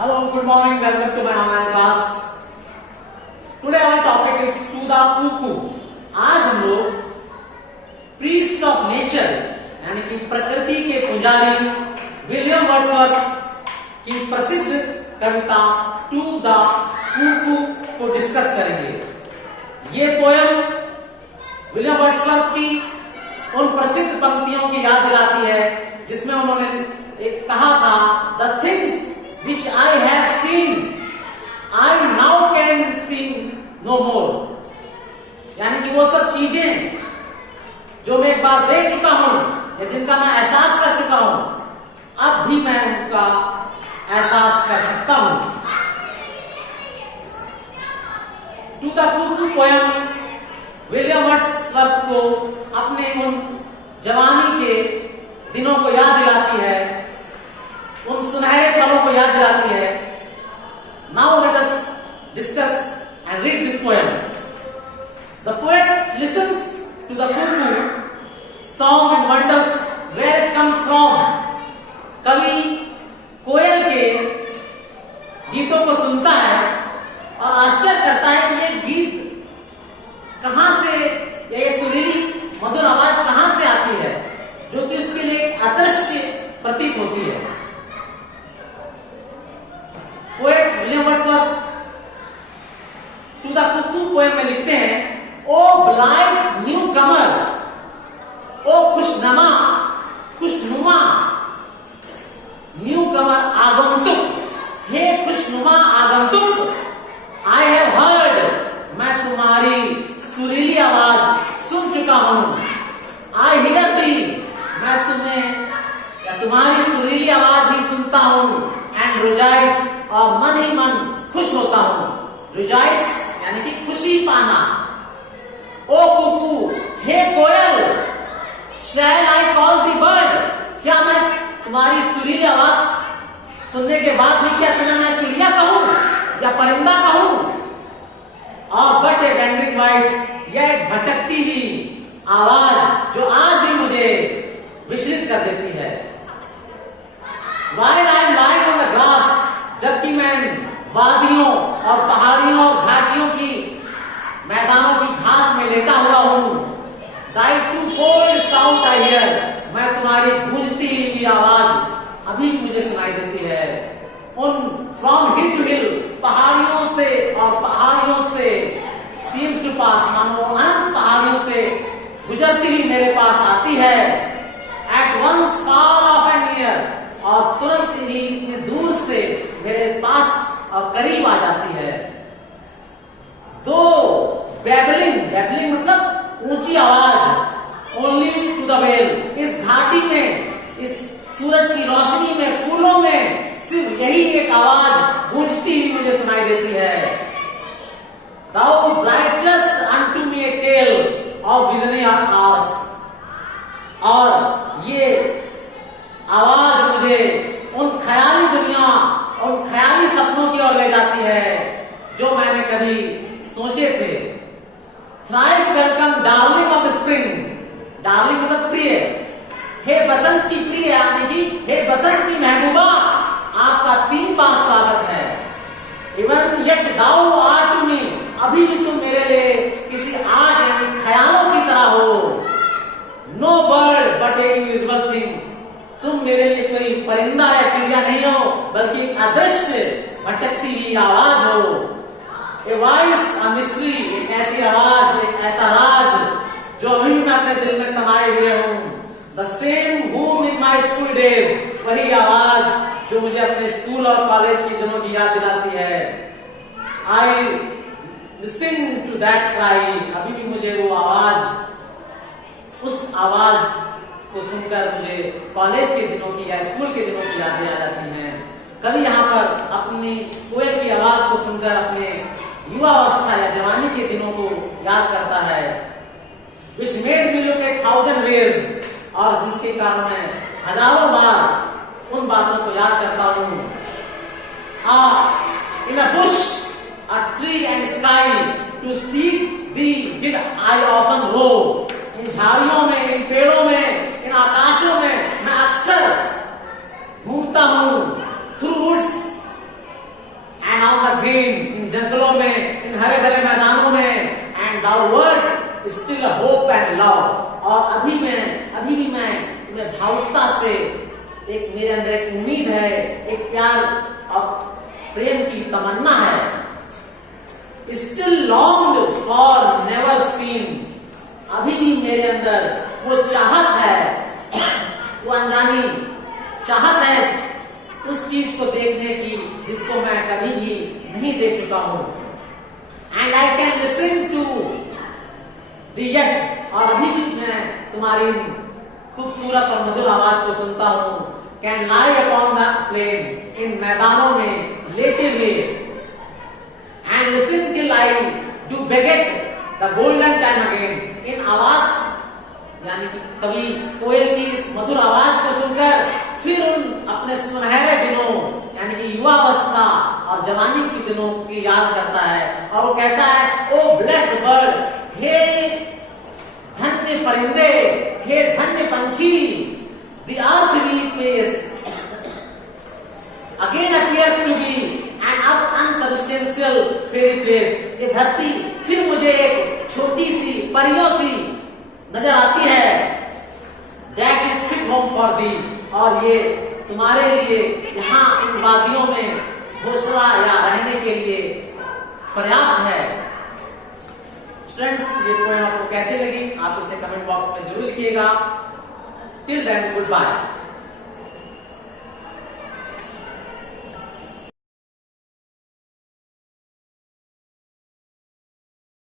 Hello, good morning. Welcome to my online class. Today our topic is To the Cuckoo. आज हम लोग priest of nature यानी कि प्रकृति के पुजारी विलियम वर्ड्सवर्थ की प्रसिद्ध कविता टू द कुकू को डिस्कस करेंगे। ये पोयम विलियम वर्ड्सवर्थ की उन प्रसिद्ध पंक्तियों की याद दिलाती है जिसमें उन्होंने एक कहा था, the things which I have seen, I now can see no more। यानी कि वो सब चीजें जो मैं एक बार देख चुका हूं या जिनका मैं एहसास कर चुका हूं, अब भी मैं उनका एहसास कर सकता हूं। To the cuckoo poem William Wordsworth को अपने उन जवानी के दिनों को याद दिलाती है, उन सुनहरे पलों को याद दिलाती है। Now let us discuss and read this poem. The poet listens to the cuckoo song and wonders where it comes from. कवि कोयल के गीतों को सुनता है और आश्चर्य करता है कि ये गीत कहां से या ये सुरीली मधुर आवाज कहां से आती है, जो कि उसके लिए एक अदृश्य प्रतीत होती है। Poet William Wordsworth to the cuckoo poem में लिखते हैं, ओ ब्लाइट न्यू कमर, ओ खुशनुमा न्यू कमर आगंतुक, हे खुशनुमा आगंतुक, आई हैव हर्ड, मैं तुम्हारी सुरीली आवाज सुन चुका हूं। आई हियर दी, मैं तुम्हें या तुम्हारी सुरीली आवाज ही सुनता हूं। एंड रिजॉइस, और मन ही मन खुश होता हूं। रिजॉइस यानी कि खुशी पाना। ओ कुकू, हे कोयल, शैल आई कॉल दी बर्ड, क्या मैं तुम्हारी सुरीली आवाज सुनने के बाद भी क्या तुम्हें मैं चिड़िया कहूं या परिंदा कहूं? और बट ए वेंडरिंग वॉइस, यह एक भटकती ही आवाज जो आज भी मुझे विचलित कर देती है। While I am lying on the grass, जबकि मैं वादियों और पहाड़ियों और घाटियों की मैदानों की घास में लेटा हुआ हूं, thy twofold shout I hear, मैं तुम्हारी गूंजती हुई आवाज अभी मुझे सुनाई देती है। उन फ्रॉम हिल टू हिल, पहाड़ियों से और पहाड़ियों से, seems to pass, मानो अनंत पहाड़ियों से गुजरती ही मेरे पास आती है। At once far off and near, और तुरंत ही इतने दूर से मेरे पास और करीब आ जाती है। दो बैबलिंग मतलब ऊंची आवाज, ओनली टू द वेल, इस घाटी में, इस सूरज की रोशनी में, फूलों में सिर्फ यही एक आवाज गूंजती हुई मुझे सुनाई देती है। Thou brightest unto me a tale of visionary hours, और ये आवाज मुझे उन ख्याली दुनिया और ख्याली सपनों की ओर ले जाती है जो मैंने कभी सोचे थे। Thrice welcome darling of spring, darling मतलब प्रिय, हे बसंत की प्रिय, यानी कि हे बसंत की महबूबा, आपका 3 बार स्वागत है। Even yet thou art to me, अभी भी तुम मेरे लिए किसी आज यानी ख्यालों की तरह हो। No bird but a invisible thing, तुम मेरे लिए कोई परिंदा या चिड़िया नहीं हो, बल्कि अदृश्य भटकती हुई आवाज हो। ए वॉइस अ मिस्ट्री, एक ऐसी आवाज, एक ऐसा राज जो अभी मैं अपने दिल में समाये हुए हूं। The same home in my school days, वही आवाज जो मुझे अपने स्कूल और कॉलेज के दिनों की याद दिलाती है। I listen to that cry, अभी भी मुझे वो आवाज, उस आवाज को सुनकर मुझे कॉलेज के दिनों की या स्कूल के दिनों की यादें आ जाती हैं। कभी यहाँ पर अपनी कोयल की आवाज को सुनकर अपने युवावस्था या जवानी के दिनों को याद करता है। Which made me look 1,000 ways, और जिसके कारण मैं हजारों बार उन बातों को याद करता हूँ। In a bush, a tree and sky, to seek thee did I often rove, इन झाड़ियों में, इन पेड़ों में, इन आकाशों में मैं अक्सर घूमता हूं। Through woods and on the green, इन जंगलों में, इन हरे भरे मैदानों में, and thou wert still a hope and love, और अभी भी मैं तुम्हें भावुकता से, एक मेरे अंदर एक उम्मीद है, एक प्यार और प्रेम की तमन्ना है, still longed for never seen, अभी भी मेरे अंदर वो चाहत है, वो अनजानी चाहत है उस चीज को देखने की जिसको मैं कभी भी नहीं देख चुका हूं। And I can listen to the yet, और अभी भी मैं तुम्हारी खूबसूरत और मधुर आवाज को सुनता हूं। Can lie upon the plain, इन मैदानों में लेटे हुए, and listen till I do beget the golden time again, इन आवाज यानी कि कभी कोयल की इस मधुर आवाज को सुनकर फिर उन अपने सुनहरे दिनों यानी कि युवावस्था और जवानी के दिनों की याद करता है, और वो कहता है, ओ ब्लेस्ड बर्ड, हे धन्य परिंदे, हे धन्य पंछी, the earth we place again appears to be an unsubstantial fairy place, ये धरती फिर मुझे एक छोटी सी परियों सी नजर आती है, that is fit home for the, और ये तुम्हारे लिए यहाँ इन वादियों में घोषणा या रहने के लिए पर्याप्त है। स्टूडेंट्स, ये पोएम आपको कैसे लगी आप इसे कमेंट बॉक्स में जरूर लिखिएगा। Till then good bye.